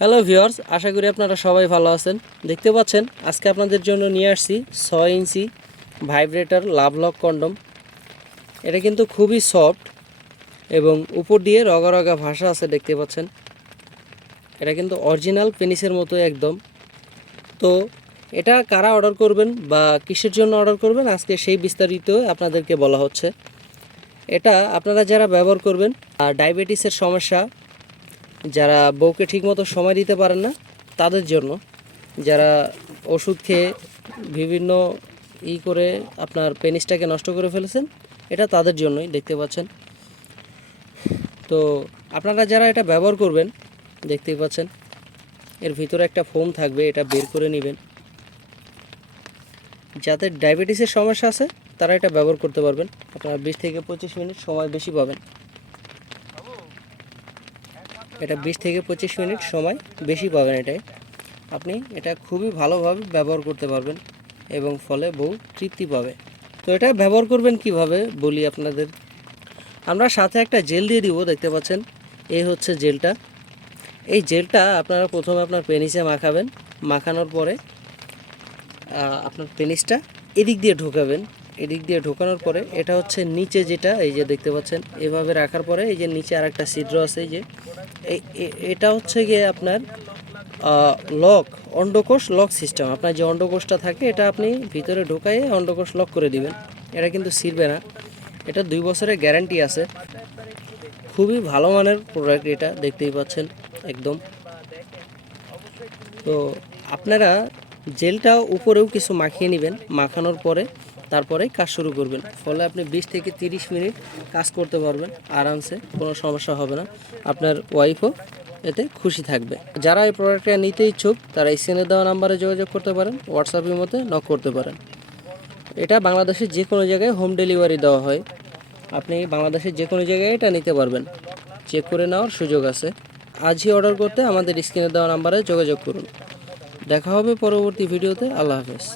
Hello viewers, আশা করি আপনারা সবাই ভালো আছেন। দেখতে পাচ্ছেন আজকে আপনাদের জন্য নিয়ে আসছি 6 ইঞ্চি ভাইব্রেটর লাভ লক কন্ডম। এটা কিন্তু খুবই সফট এবং উপর দিয়ে রগা রগা ভাষা আছে, দেখতে পাচ্ছেন। এটা কিন্তু অরিজিনাল পেনিসের মতো একদম। তো এটা কারা অর্ডার করবেন বা কিসের জন্য অর্ডার করবেন, আজকে সেই বিস্তারিত আপনাদেরকে বলা হচ্ছে। এটা আপনারা যারা ব্যবহার করবেন, ডায়াবেটিসের সমস্যা, যারা বউকে ঠিকমতো সময় দিতে পারেন না তাদের জন্য, যারা ওষুধ খেয়ে বিভিন্ন করে আপনার পেনিসটাকে নষ্ট করে ফেলেছেন, এটা তাদের জন্যই, দেখতে পাচ্ছেন। তো আপনারা যারা এটা ব্যবহার করবেন, দেখতেই পাচ্ছেন এর ভিতরে একটা ফোম থাকবে, এটা বের করে নেবেন। যাদের ডায়াবেটিসের সমস্যা আছে তারা এটা ব্যবহার করতে পারবেন। আপনারা 20 থেকে 25 মিনিট সময় বেশি পাবেন। এটা 20 থেকে 25 মিনিট সময় বেশি পাবেন। এটাই আপনি এটা খুবই ভালোভাবে ব্যবহার করতে পারবেন এবং ফলে বউ তৃপ্তি পাবে। তো এটা ব্যবহার করবেন কিভাবে বলি আপনাদের। আমরা সাথে একটা জেল দিয়ে দিব, দেখতে পাচ্ছেন। এই হচ্ছে জেলটা। এই জেলটা আপনারা প্রথমে আপনার পেনিসে মাখাবেন। মাখানোর পরে আপনার পেনিসটা এদিক দিয়ে ঢোকাবেন। এদিক দিয়ে ঢোকানোর পরে এটা হচ্ছে নিচে, যেটা এই যে দেখতে পাচ্ছেন, এভাবে রাখার পরে এই যে নিচে আর একটা ছিদ্র আছে, এই যে এটা হচ্ছে গিয়ে আপনার লক, অন্ডকোষ লক সিস্টেম। আপনার যে অন্ডকোষটা থাকে এটা আপনি ভিতরে ঢোকাইয়ে অন্ডকোষ লক করে দিবেন। এটা কিন্তু ছিঁড়বে না। এটা 2 বছরের গ্যারান্টি আছে। খুবই ভালো মানের প্রোডাক্ট এটা, দেখতেই পাচ্ছেন একদম। তো আপনারা জেলটা উপরেও কিছু মাখিয়ে নেবেন। মাখানোর পরে তারপরে কাজ শুরু করবেন। ফলে আপনি 20 থেকে 30 মিনিট কাজ করতে পারবেন আরামসে, কোনো সমস্যা হবে না। আপনার ওয়াইফও এতে খুশি থাকবে। যারা এই প্রোডাক্টটা নিতে ইচ্ছুক তারা স্ক্রিনে দেওয়া নাম্বারে যোগাযোগ করতে পারেন, হোয়াটসঅ্যাপের মধ্যে নক করতে পারেন। এটা বাংলাদেশের যে কোনো জায়গায় হোম ডেলিভারি দেওয়া হয়। আপনি বাংলাদেশের যে কোনো জায়গায় এটা নিতে পারবেন, চেক করে নেওয়ার সুযোগ আছে। আজই অর্ডার করতে আমাদের স্ক্রিনে দেওয়া নাম্বারে যোগাযোগ করুন। দেখা হবে পরবর্তী ভিডিওতে। আল্লাহ হাফেজ।